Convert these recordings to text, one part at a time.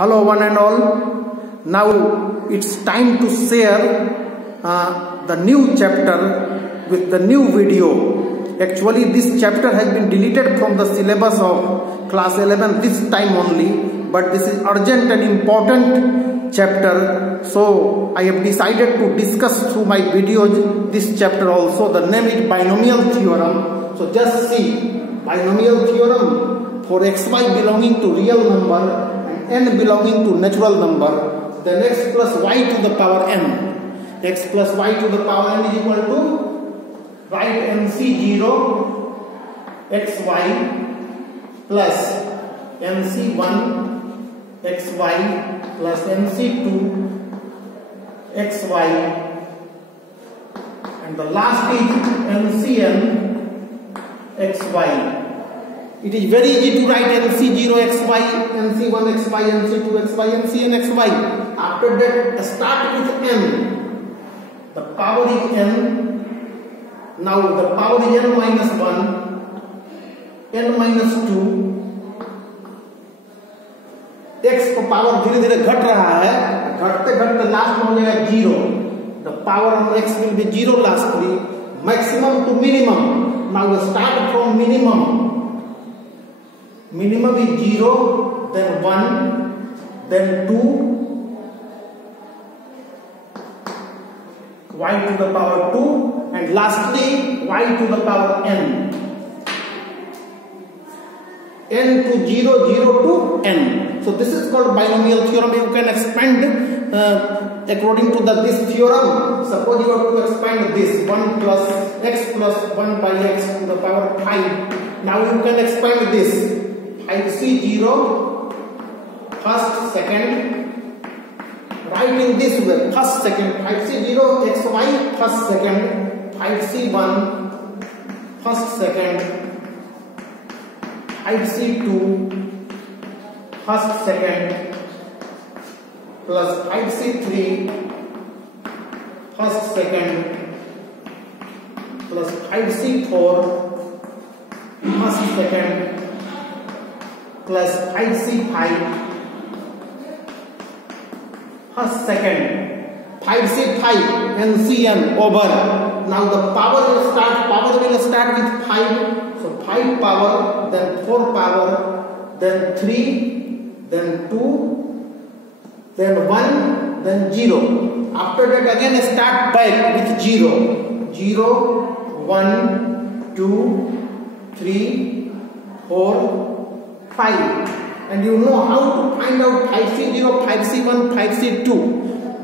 Hello one and all. Now it's time to share the new chapter with the new video. Actually this chapter has been deleted from the syllabus of class 11 this time only, but this is urgent and important chapter, so I have decided to discuss through my videos this chapter also. The name is Binomial Theorem. So just see, Binomial Theorem for xy belonging to real number and n belonging to natural number, then x plus y to the power n. X plus y to the power n is equal to, write nc0 xy plus nc1 xy plus nc2 xy, and the last is ncn xy. It is very easy to write nc0 xy, nc1 xy, nc2 xy, ncn xy. After that, start with n. The power is n. Now the power is n minus 1, n minus 2. x को power धीरे धीरे घट रहा है, घटते घटते last में हो जाएगा 0. The power of x will be 0 lastly, maximum to minimum. Now start from minimum. Minimum is 0, then 1, then 2, y to the power 2, and lastly y to the power n. N to 0, 0 to n. So this is called binomial theorem. You can expand according to this theorem. Suppose you have to expand this 1 plus x plus 1 by x to the power 5. Now you can expand this 5c0 first, second, write in this way, first, second, 5c0 xy first, second, 5c1 first, second, 5c2 first, second, plus 5c3 first, second, plus 5c4 first, second, plus 5c5 first, second, 5c5 ncn over. Now the power will start with 5. So 5 power, then 4 power, then 3, then 2, then 1, then 0. After that again start back with 0. 0, 1, 2, 3, 4, 5. And you know how to find out 5c0, 5c1, 5c2.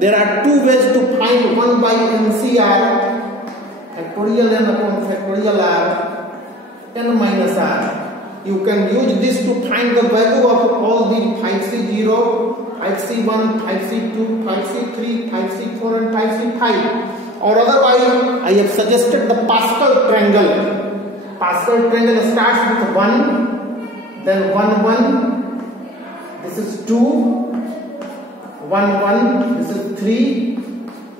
There are two ways to find 1 by NCR, factorial n upon factorial r, n minus r. You can use this to find the value of all the 5c0, 5c1, 5c2, 5c3, 5c4 and 5c5. Or otherwise, I have suggested the Pascal triangle. Pascal triangle starts with 1, then 1, 1. This is 2, 1, 1. This is 3,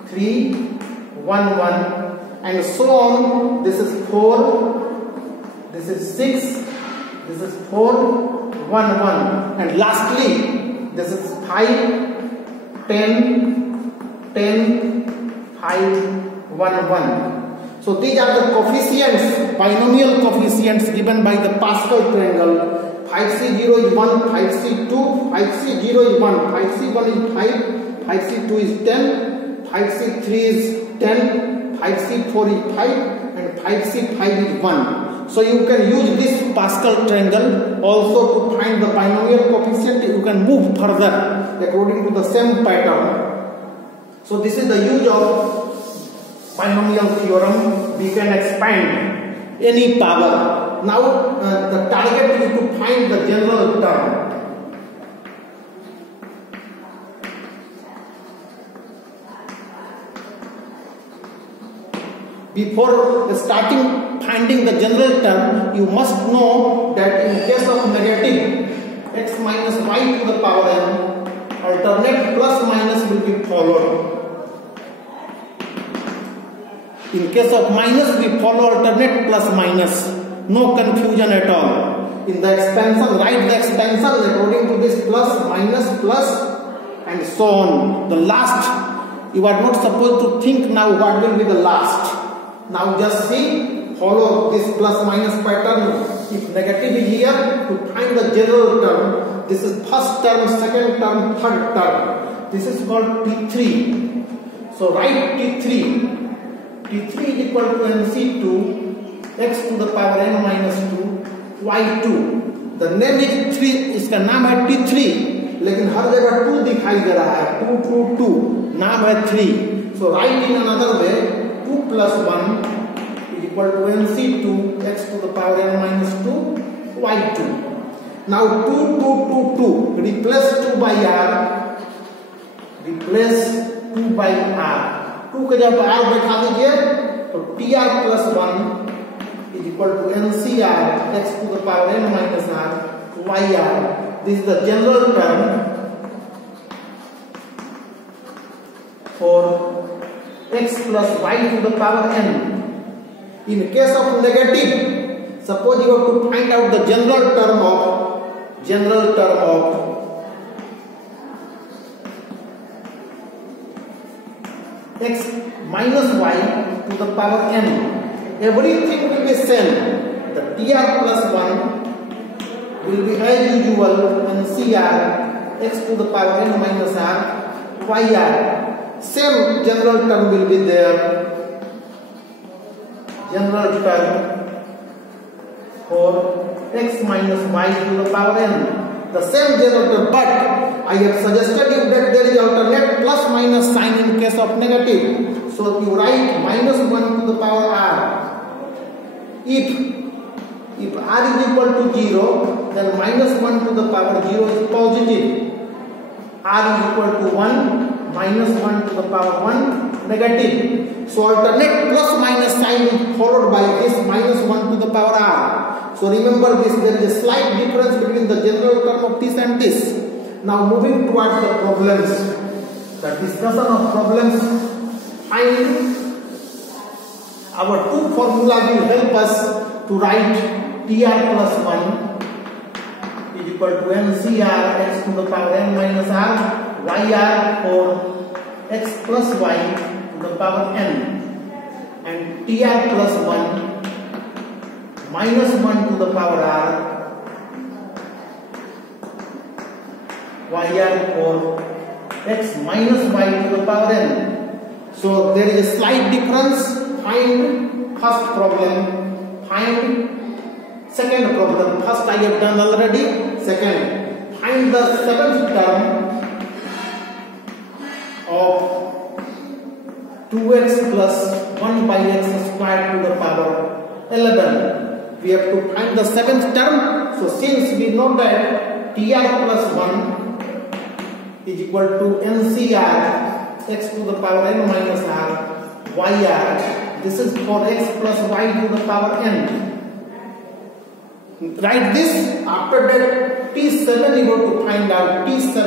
3, 1, 1. And so on. This is 4. This is 6. This is 4, 1, 1. And lastly, this is 5, 10, 10, 5, 1, 1. So these are the coefficients, binomial coefficients given by the Pascal triangle. 5c0 is 1, 5c2, 5c0 is 1, 5c1 is 5, 5c2 is 10, 5c3 is 10, 5c4 is 5, and 5c5 is 1. So you can use this Pascal triangle also to find the binomial coefficient. You can move further according to the same pattern. So this is the use of binomial theorem. We can expand any power. Now the target is to find the general term. Before starting finding the general term, you must know that in case of negative x minus y to the power n, alternate plus minus will be followed. In case of minus, we follow alternate plus minus. No confusion at all. In the expansion, write the expansion according to this plus, minus, plus, and so on. The last, you are not supposed to think now what will be the last. Now just see, follow this plus minus pattern. If negative is here, to find the general term, this is first term, second term, third term. This is called T3. So write T3. T3 is equal to NC2 x to the power n minus 2 y2. The name is 3, इसका नाम है T3, लेकिन हर जगह 2 दिखाई दे रहा है. 2 2 2 नाम है 3. So write in another way, 2 plus 1 is equal to NC2 x to the power n minus 2 y2. Now 2 2 2 2 replace 2 by r, replace 2 by r. 2 के जब r बैठा दीजिए तो tr plus 1 is equal to ncr x to the power n minus r yr. This is the general term for x plus y to the power n. In case of negative, suppose you have to find out the general term of x minus y to the power n. Everything will be same. The tr plus 1 will be as usual ncr x to the power n minus r yr. Same general term will be there. General term for x minus y to the power n. The same general term, but I have suggested you that there is alternate plus minus sign in case of negative. So you write minus 1 to the power r. If r is equal to 0, then minus 1 to the power 0 is positive. R is equal to 1, minus 1 to the power 1 negative. So alternate plus minus sign is followed by this minus 1 to the power r. So remember this, there is a slight difference between the general term of this and this. Now moving towards the problems, the discussion of problems. Find our two formula will help us to write tr plus 1 is equal to ncr x to the power n minus r yr for x plus y to the power n, and tr plus 1 minus 1 to the power r yr for x minus y to the power n. So there is a slight difference. Find first problem, find second problem. First I have done already. Second, find the seventh term of 2x plus 1 by x squared to the power 11. We have to find the seventh term. So since we know that tr plus 1 is equal to ncr x to the power n minus r yr, this is for x plus y to the power n. Write this. After that, t7 you have to find out. T7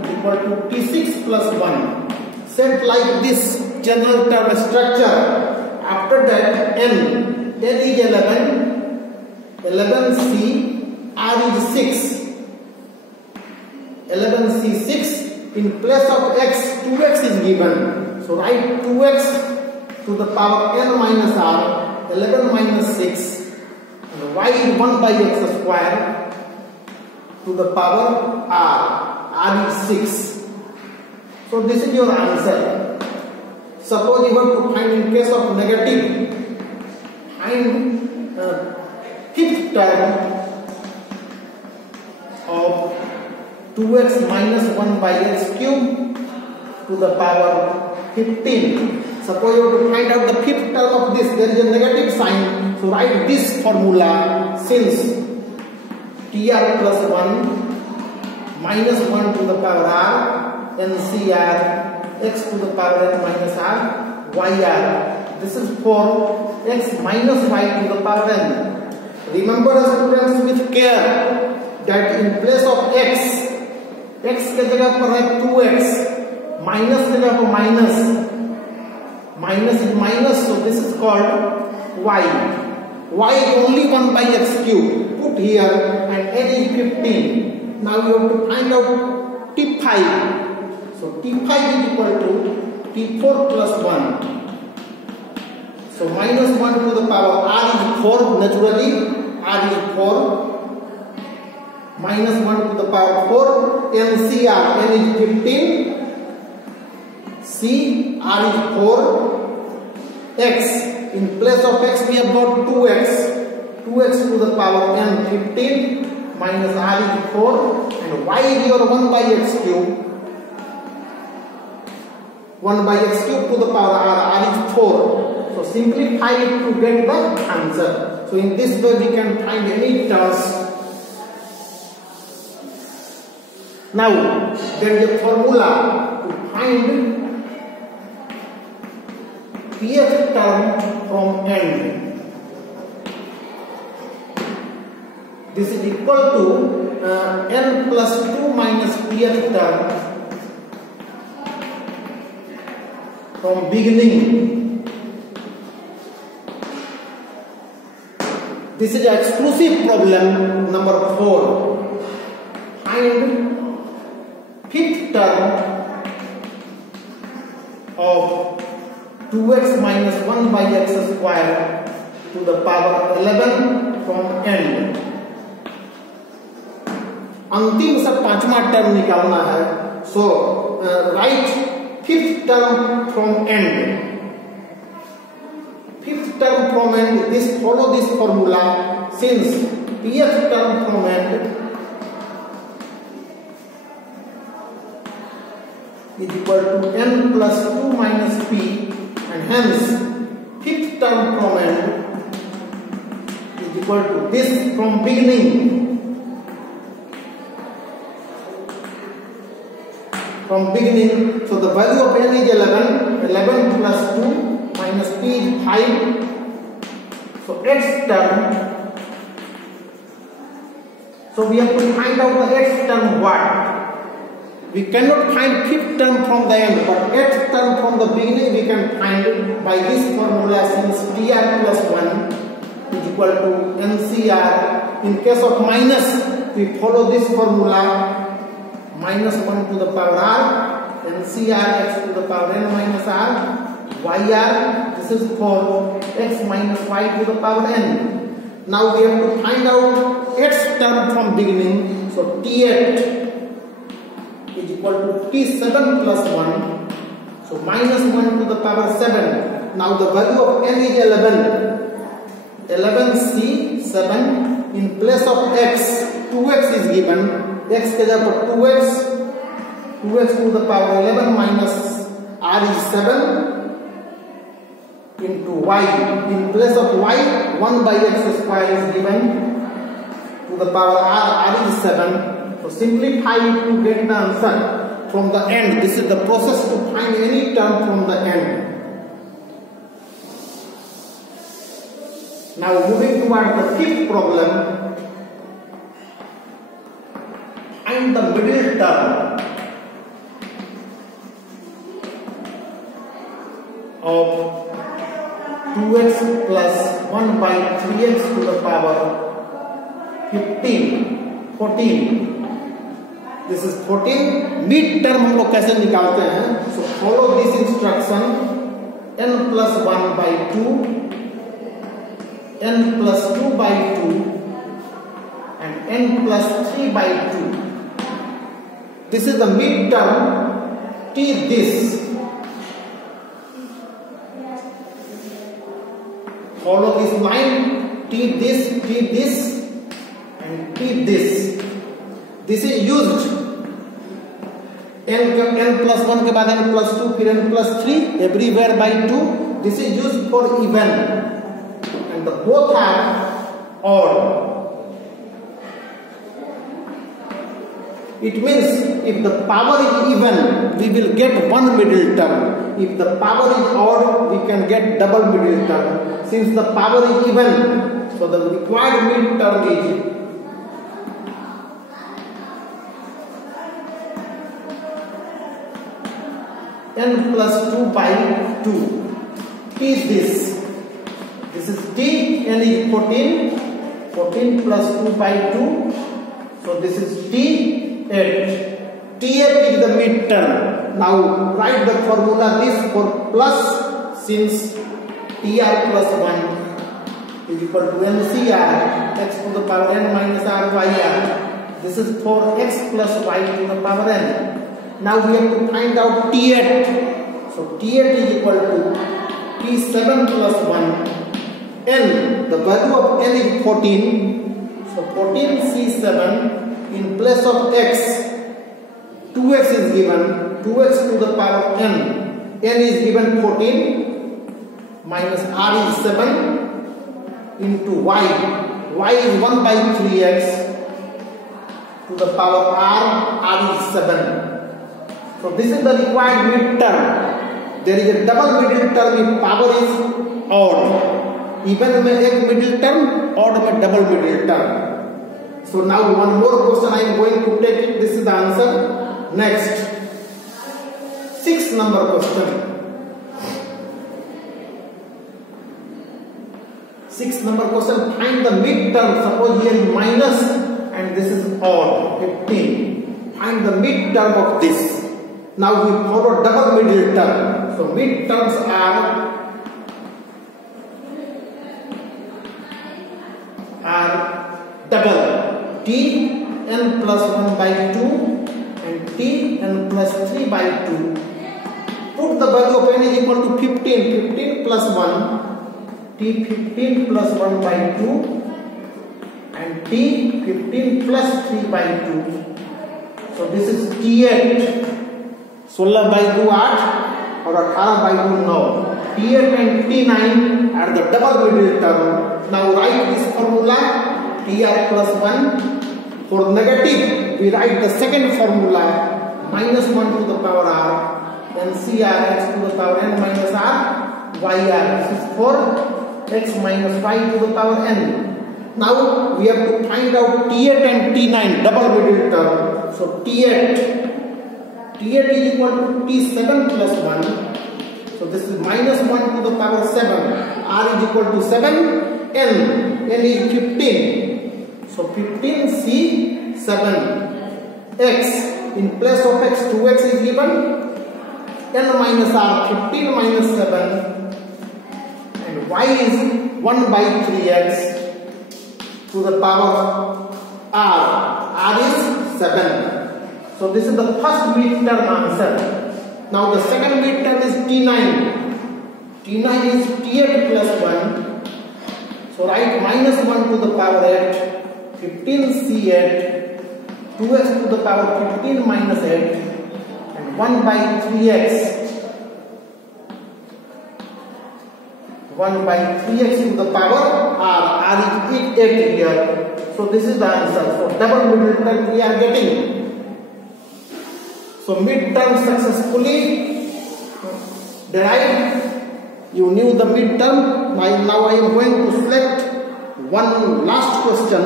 is equal to t6 plus 1. Set like this general term structure. After that, n is 11, 11c, r is 6, 11c 6. In place of x, 2x is given. So write 2x to the power n minus r, 11 minus 6, and y is 1 by x square to the power r is 6. So this is your answer. Suppose you want to find in case of negative, find fifth term of 2x minus 1 by x cube to the power 15. Suppose you have to find out the fifth term of this. There is a negative sign. So write this formula. Since tr plus 1 minus 1 to the power r ncr x to the power n minus r yr. This is for x minus y to the power n. Remember students with care that in place of x के जगह पर है 2x, minus के जगह पर minus, minus is minus, so this is called y. y is only 1 by x cube. Put here and n is 15. Now you have to find out t5. So t5 is equal to t4 plus 1. So minus 1 to the power r is 4 naturally. R is 4. Minus 1 to the power 4. NCR, n is 15. C, r is 4. X, in place of x we have got 2x. 2x to the power n 15 minus r is 4. And y is your 1 by x cube. 1 by x cube to the power r is 4. So simplify it to get the answer. So in this way we can find any terms. Now there is a formula to find pth term from n. This is equal to n plus 2 minus pth term from beginning. This is exclusive problem number 4. Find fifth term of 2x minus 1 by x square to the power 11 from n. अंतिम सा पांचवा term निकालना है. So write fifth term from end. Fifth term from end. This follow this formula. Since pth term from end is equal to n plus 2 minus p, and hence fifth term from end is equal to this from beginning. From beginning, so the value of n is 11. 11 plus 2 minus p is 5. So x term. So we have to find out the x term what? We cannot find fifth term from the end, but x term from the beginning we can find by this formula. Since tr plus 1 is equal to ncr. In case of minus, we follow this formula. Minus 1 to the power r, ncr x to the power n minus r, yr, this is for x minus y to the power n. Now we have to find out x term from beginning. So t8 is equal to t7 plus 1. So minus 1 to the power 7. Now the value of n is 11. 11c 7. In place of x, 2x is given. X के जगह पर 2x to the power 11 minus r is 7 into y. In place of y, 1 by x square is given to the power r is 7. So simplify it to get the answer from the end. This is the process to find any term from the end. Now moving toward the fifth problem. Find the middle term of 2x plus 1 by 3x to the power 15, 14. This is 14. Mid term हम लोग कैसे निकालते हैं? So follow this instruction. n plus 1 by 2, n plus 2 by 2, and n plus 3 by 2. This is the mid term. T this. Follow this line. T this, and T this. This is used. n plus 1 के बाद n plus 2, फिर n plus 3, everywhere by 2. This is used for even, and the both are odd. It means if the power is even, we will get one middle term. If the power is odd, we can get double middle term. Since the power is even, so the required mid term is n plus 2 by 2. T is this. This is T, n is 14. 14 plus 2 by 2. So this is T8. T8 is the midterm. Now write the formula this for plus, since TR plus 1 is equal to NCR x to the power n minus r y r. This is for x plus y to the power n. Now we have to find out T8. So T8 is equal to T7 plus 1 n. The value of n is 14. So 14C7 in place of x. 2x is given. 2x to the power n. N is given 14 minus r is 7 into y. Y is 1 by 3x to the power r. R is 7. So this is the required midterm. There is a double middle term if power is odd. Even में एक middle term, odd में double middle term. So now one more question I am going to take it. This is the answer. Next, 6 number question. 6 number question. Find the midterm. Suppose here is minus and this is odd. 15. Find the midterm of this. Now we follow double middle term. So midterms are double. T n plus 1 by 2 and T n plus 3 by 2. Put the value of n is equal to 15. 15 plus 1. T 15 plus 1 by 2 and T 15 plus 3 by 2. So this is T8. 16 by 2 8 और 18 by 2 9. T8 and T9 are the double middle term. Now write this formula. TR plus 1. For negative, we write the second formula. Minus 1 to the power r. NCR x to the power n minus r. YR. This is for x minus y to the power n. Now we have to find out T8 and T9 double middle term. So T8 is equal to T7 plus 1. So this is minus 1 to the power 7. R is equal to 7. N is 15. So 15C7 x. In place of x, 2x is given. N minus r, 15 minus 7. And y is 1 by 3x to the power r. R is 7. So this is the first midterm answer. Now the second midterm is T9. T9 is T8 plus 1. So write minus 1 to the power 8. 15C8. 2x to the power 15 minus 8. And 1 by 3x. 1 by 3x to the power r. R is 8 here. So this is the answer. So double middle term we are getting. So midterm successfully derived. You knew the midterm. Now I am going to select one last question.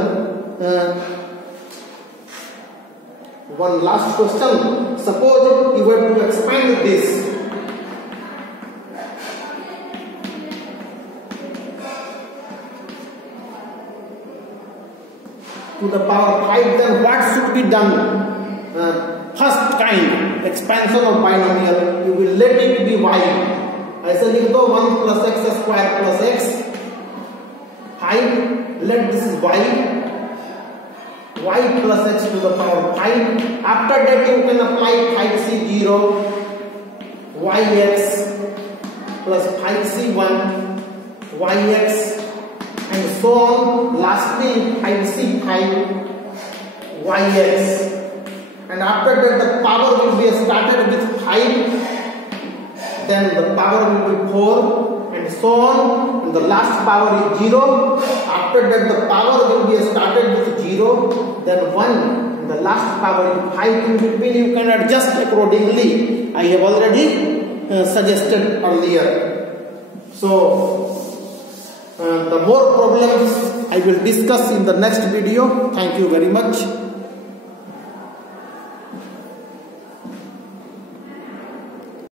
One last question. Suppose you were to expand this. To the power 5, then what should be done? First kind, expansion of binomial, you will let it be y. ऐसे लिख दो 1 plus x square plus x. 5, let this is y. Y plus x to the power 5. After that you can apply 5c0. yx plus 5c1. yx and so on. Lastly 5c5 yx. And after that the power will be started with 5, then the power will be 4 and so on, and the last power is 0. After that the power will be started with 0, then 1, and the last power is 5 in between. You can adjust accordingly. I have already suggested earlier. So the more problems I will discuss in the next video. Thank you very much.